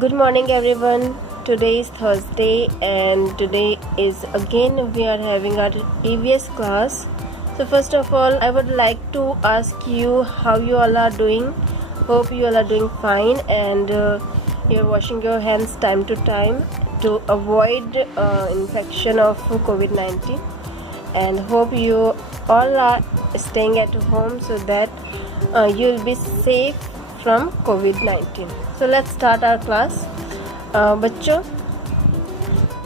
Good morning everyone. Today is Thursday and today is again we are having our EVS class. So first of all I would like to ask you how you all are doing. Hope you all are doing fine and you're washing your hands time to time to avoid infection of COVID-19, and hope you all are staying at home so that you'll be safe from COVID-19. So let's start our class. बच्चों,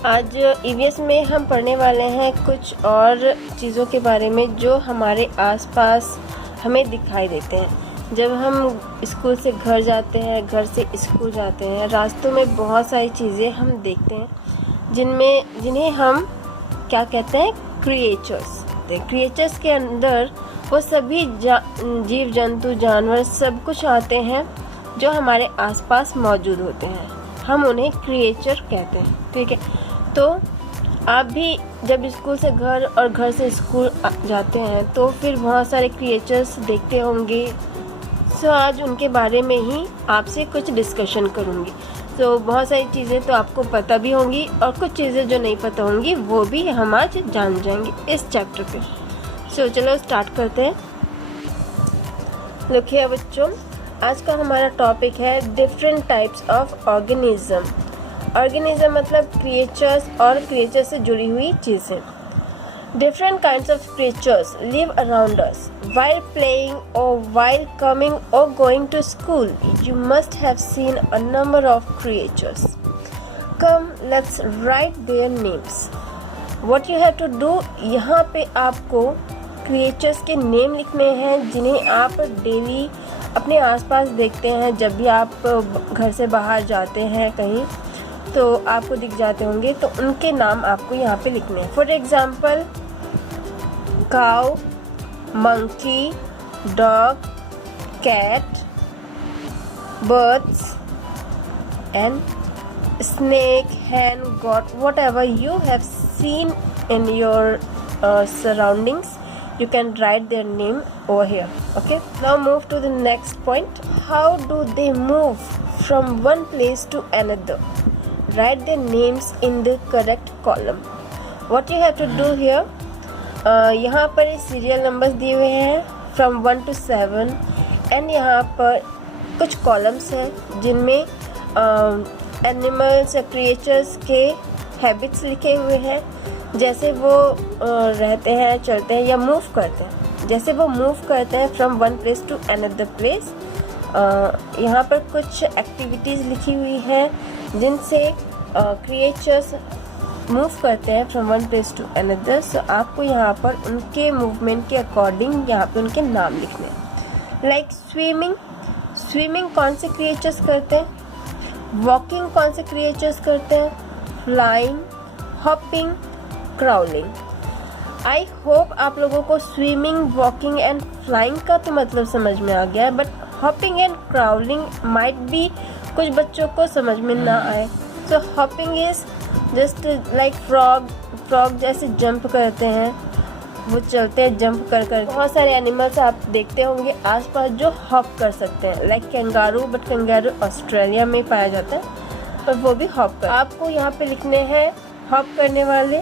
आज EVS में हम पढ़ने वाले हैं कुछ और चीज़ों के बारे में जो हमारे आसपास हमें दिखाई देते हैं। जब हम स्कूल से घर जाते हैं, घर से स्कूल जाते हैं, रास्तों में बहुत सारी चीज़ें हम देखते हैं जिन्हें हम क्या कहते हैं, क्रिएचर्स। क्रिएचर्स के अंदर वो सभी जीव जंतु जानवर सब कुछ आते हैं जो हमारे आसपास मौजूद होते हैं, हम उन्हें क्रिएचर कहते हैं। ठीक है, तो आप भी जब स्कूल से घर और घर से स्कूल जाते हैं तो फिर बहुत सारे क्रिएचर्स देखते होंगे। सो आज उनके बारे में ही आपसे कुछ डिस्कशन करूँगी। तो बहुत सारी चीज़ें तो आपको पता भी होंगी और कुछ चीज़ें जो नहीं पता होंगी वो भी हम आज जान जाएंगे इस चैप्टर पे। सो चलो स्टार्ट करते हैं। देखिए बच्चों, आज का हमारा टॉपिक है different types of organism. Organism मतलब क्रिएचर्स और क्रिएचर से जुड़ी हुई चीज़ें। Different kinds of creatures live around us while playing or while coming or going to school. You must have seen a number of creatures. Come, let's write their names. What you have to do, यहाँ पे आपको creatures के name लिखने हैं जिन्हें आप daily अपने आसपास देखते हैं। जब भी आप घर से बाहर जाते हैं कहीं तो आपको दिख जाते होंगे, तो उनके नाम आपको यहाँ पे लिखने हैं। For example, cow, monkey, dog, cat, birds and snake, hen, goat, whatever you have seen in your surroundings, you can write their name over here. Okay, now move to the next point. How do they move from one place to another? Write their names in the correct column. What you have to do here, यहाँ पर serial numbers दिए हुए हैं from 1 to 7 and यहाँ पर कुछ columns हैं जिनमें एनिमल्स या क्रिएचर्स के हैबिट्स लिखे हुए हैं, जैसे वो रहते हैं, चलते हैं या मूव करते हैं। जैसे वो मूव करते हैं from one place to another place. यहाँ पर कुछ एक्टिविटीज़ लिखी हुई हैं जिनसे क्रिएचर्स मूव करते हैं from one place to another. So आपको यहाँ पर उनके मूवमेंट के अकॉर्डिंग यहाँ पे उनके नाम लिखने हैं। लाइक स्विमिंग, स्विमिंग कौन से क्रिएचर्स करते हैं? वॉकिंग कौन से क्रिएचर्स करते हैं? Flying, hopping, crawling. I hope आप लोगों को स्विमिंग, वॉकिंग एंड फ्लाइंग का तो मतलब समझ में आ गया है, but hopping and crawling might भी कुछ बच्चों को समझ में ना आए। So hopping is just like frog जैसे जंप करते हैं, वो चलते हैं जंप कर कर। बहुत सारे एनिमल्स आप देखते होंगे आसपास जो हॉप कर सकते हैं, like kangaroo, but kangaroo Australia में पाया जाता है और वो भी हॉप कर। आपको यहाँ पे लिखने हैं हॉप करने वाले।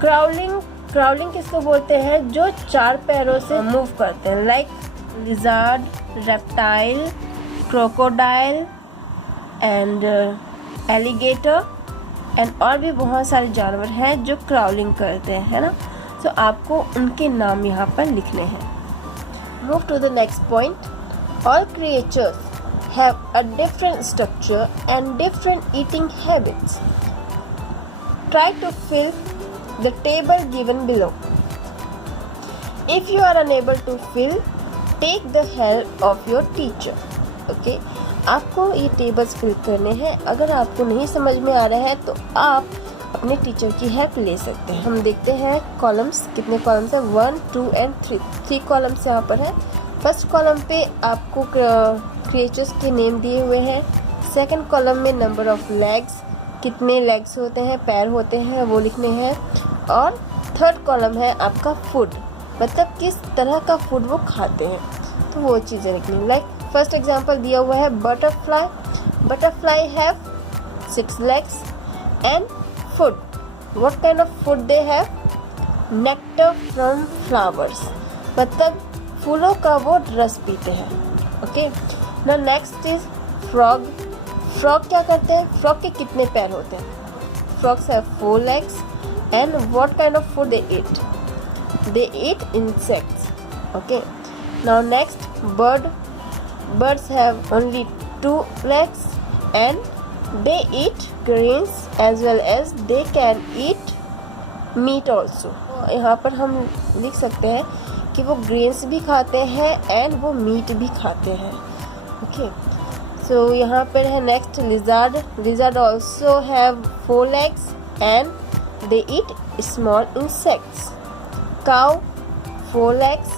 क्राउलिंग, क्राउलिंग किसको बोलते हैं? जो चार पैरों से मूव करते हैं, like lizard, reptile, crocodile and alligator and और भी बहुत सारे जानवर हैं जो क्राउलिंग करते हैं, है ना। सो आपको उनके नाम यहाँ पर लिखने हैं। Move to the next point. All creatures have a different structure and different eating habits. Try to fill the table given below. If you are unable to fill, take the help of your teacher. Okay, आपको ये tables fill करने हैं। अगर आपको नहीं समझ में आ रहा है तो आप अपने टीचर की हेल्प ले सकते हैं। हम देखते हैं कॉलम्स, कितने कॉलम्स हैं? 1, 2 एंड 3। 3 कॉलम्स यहाँ पर है। फर्स्ट कॉलम पे आपको क्रिएचर्स के नेम दिए हुए हैं। सेकंड कॉलम में नंबर ऑफ लेग्स, कितने लेग्स होते हैं, पैर होते हैं, वो लिखने हैं। और थर्ड कॉलम है आपका फूड, मतलब किस तरह का फूड वो खाते हैं, तो वो चीज़ें लिखनी। लाइक फर्स्ट एग्जांपल दिया हुआ है butterfly, Butterfly have 6 legs and food. What kind of food they have? Nectar from flowers. मतलब फूलों का वो रस पीते हैं. Okay. Now next is frog. Frog क्या करते हैं? Frog के कितने पैर होते हैं? Frogs have 4 legs. And what kind of food they eat? They eat insects. Okay. Now next, bird. Birds have only 2 legs and they eat grains as well as they can eat meat also. यहाँ पर हम लिख सकते हैं कि वो grains भी खाते हैं एंड वो मीट भी खाते हैं. ओके. सो यहाँ पर है next lizard. Lizard also have 4 legs and they eat small insects. Cow 4 legs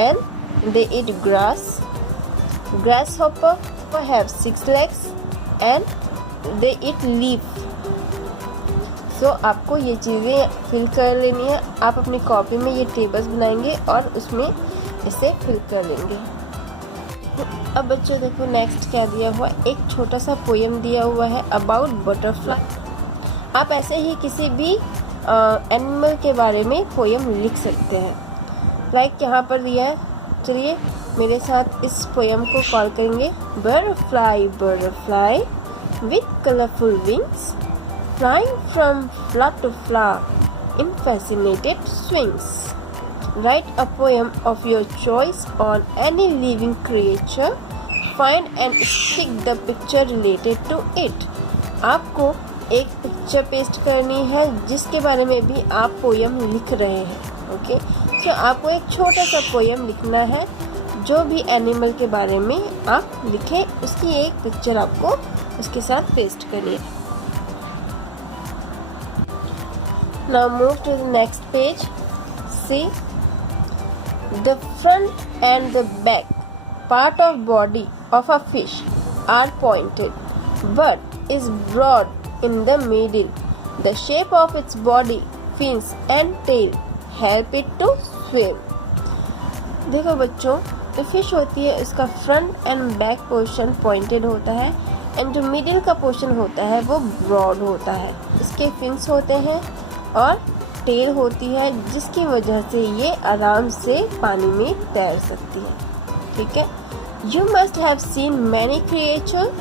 and they eat grass. Grasshopper have 6 legs and they eat leaf. So आपको ये चीज़ें फिल कर लेनी है. आप अपनी कॉपी में ये टेबल्स बनाएंगे और उसमें इसे फिल कर लेंगे. अब बच्चों देखो नेक्स्ट क्या दिया हुआ है. एक छोटा सा पोएम दिया हुआ है अबाउट बटरफ्लाई. आप ऐसे ही किसी भी एनिमल के बारे में पोएम लिख सकते हैं. लाइक यहाँ पर दिया है. चलिए मेरे साथ इस पोएम को कॉल करेंगे. Butterfly butterfly with colourful wings flying from flower to flower in fascinated swings. Write a poem of your choice on any living creature. Find and stick the picture related to it. आपको एक picture paste करनी है जिसके बारे में भी आप poem लिख रहे हैं. ओके. सो आपको एक छोटा सा पोएम लिखना है. जो भी एनिमल के बारे में आप लिखें उसकी एक पिक्चर आपको उसके साथ पेस्ट करनी है. Now move to the next page. See, the front and the back part of body of a fish are pointed, but is broad in the middle. The shape of its body, fins and tail help it to swim. देखो बच्चों, जो fish होती है उसका front end back portion pointed होता है and जो middle का पोर्शन होता है वो ब्रॉड होता है. इसके फिन्स होते हैं और टेल होती है जिसकी वजह से ये आराम से पानी में तैर सकती है. ठीक है. You must have seen many creature.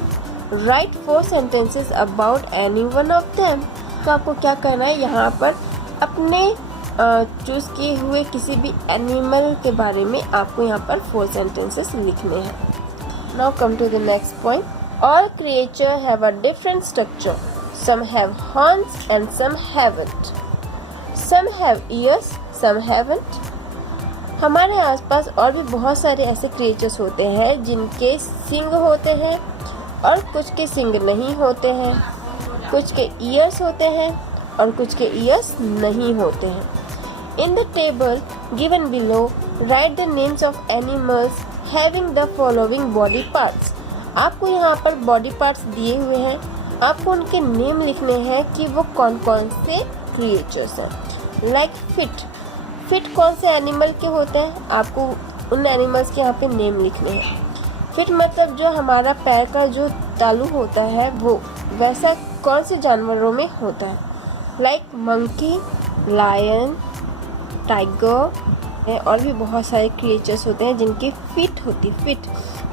Right 4 sentences about any one of them. तो आपको क्या करना है, यहाँ पर अपने चूज किए हुए किसी भी एनिमल के बारे में आपको यहाँ पर 4 sentences लिखने हैं. Now come to the next point. All creature have a different structure. Some have horns and some haven't. Some have ears, some haven't. हमारे आसपास और भी बहुत सारे ऐसे क्रिएचर्स होते हैं जिनके सिंग होते हैं और कुछ के सिंग नहीं होते हैं. कुछ के ईयर्स होते हैं और कुछ के ईयर्स नहीं होते हैं. In the table given below, write the names of animals having the following body parts. आपको यहाँ पर बॉडी पार्ट्स दिए हुए हैं. आपको उनके नेम लिखने हैं कि वो कौन कौन से क्रिएचर्स हैं. Like fit. फिट कौन से एनिमल के होते हैं, आपको उन एनिमल्स के यहाँ पे नेम लिखने हैं. फिट मतलब जो हमारा पैर का जो तालू होता है वो वैसा कौन से जानवरों में होता है. लाइक मंकी, लायन, टाइगर और भी बहुत सारे क्रिएचर्स होते हैं जिनकी फिट होती है.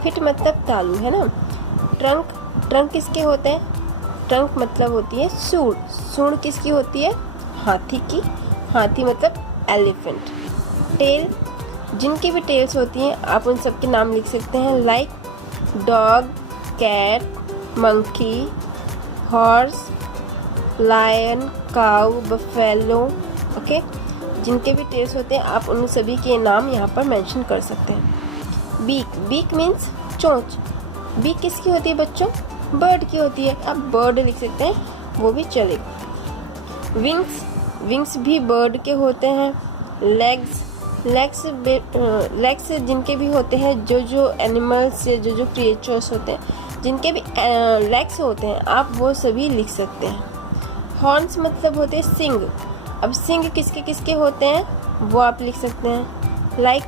फिट मतलब तालू है ना. ट्रंक किसके होते हैं, ट्रंक मतलब होती है सूंड. सूंड किसकी होती है, हाथी की. हाथी मतलब एलिफेंट. टेल, जिनकी भी टेल्स होती हैं आप उन सब के नाम लिख सकते हैं. Like dog, cat, monkey, horse, lion, cow, buffalo. Okay. जिनके भी टेल्स होते हैं आप उन सभी के नाम यहाँ पर मेंशन कर सकते हैं. बीक मीन्स चोंच. बीक किसकी होती है बच्चों, बर्ड की होती है. आप बर्ड लिख सकते हैं, वो भी चलेगा. विंग्स भी बर्ड के होते हैं. लेग्स जिनके भी होते हैं, जो एनिमल्स से जो क्रिएचर्स होते हैं जिनके भी लेग्स होते हैं आप वो सभी लिख सकते हैं. हॉर्न्स मतलब होते हैं सिंग. अब सिंग किसके किसके होते हैं वो आप लिख सकते हैं. Like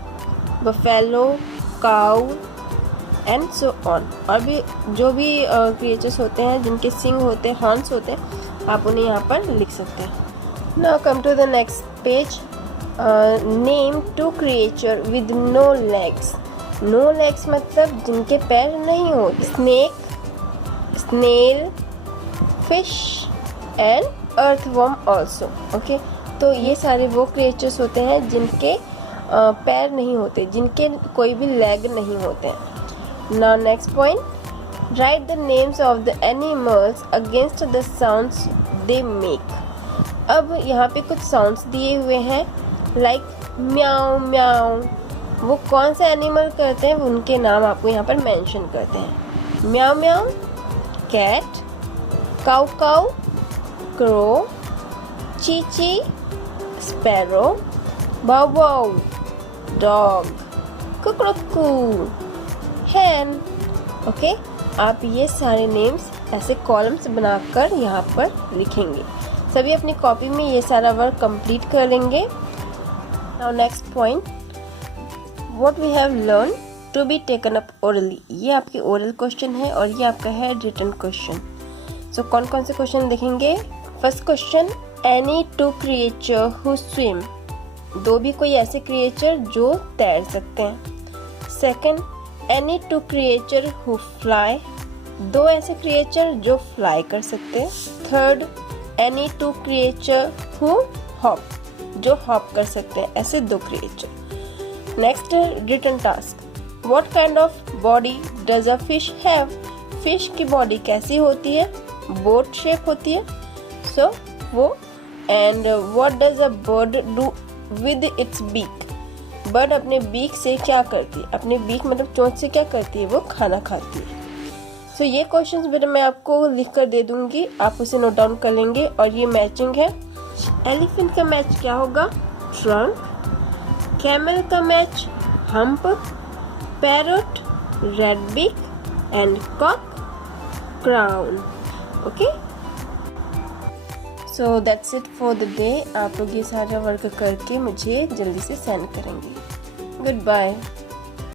buffalo, cow, and so on. और भी जो भी क्रिएचर्स होते हैं जिनके सिंग होते हैं, हॉर्न्स होते हैं, आप उन्हें यहाँ पर लिख सकते हैं। Now come to the next page. Name 2 creature with no legs. No legs मतलब जिनके पैर नहीं होते। Snake, snail, fish and earthworm also. Okay, तो ये सारे वो क्रिएचर्स होते हैं जिनके पैर नहीं होते, जिनके कोई भी लेग नहीं होते हैं। Now next point, right the names of the animals against the sounds they make. अब यहाँ पे कुछ साउंड्स दिए हुए हैं, लाइक म्याऊ म्याऊ। वो कौन से एनिमल करते हैं उनके नाम आपको यहाँ पर मेंशन करते हैं। म्याऊ म्याऊ कैट, काऊ काऊ क्रो, चीची स्पैरो, बाउ बाउ डॉग, कुकड़ुक्कू हैन। ओके, आप ये सारे नेम्स ऐसे कॉलम्स बनाकर यहाँ पर लिखेंगे। सभी अपनी कॉपी में ये सारा वर्क कंप्लीट कर लेंगे। Now next point, what we have learn to be taken up orally. ये आपके ओरल क्वेश्चन है और ये आपका है रिटन क्वेश्चन। सो कौन कौन से क्वेश्चन देखेंगे। First question, any 2 creature who swim. 2 भी कोई ऐसे क्रिएचर जो तैर सकते हैं। Second, any 2 creature who fly. 2 ऐसे क्रिएचर जो फ्लाई कर सकते हैं। Third, any 2 creature who hop, जो हॉप कर सकते हैं, ऐसे 2 creature. Next, written task, what kind of body does a fish have. Fish की बॉडी कैसी होती है, बोट शेप होती है। सो वो, and what does a bird do with its beak. Bird अपने बीक से क्या करती है, अपने बीक मतलब चोंच से क्या करती है, वो खाना खाती है। सो ये क्वेश्चंस भी मैं आपको लिख कर दे दूंगी, आप उसे नोट डाउन कर लेंगे। और ये मैचिंग है। एलिफेंट का मैच क्या होगा, ट्रंक। कैमल का match hump, parrot red beak and cock crown. Okay, so that's it for the day. आप लोग ये सारा वर्क करके मुझे जल्दी से सेंड करेंगे। Good bye.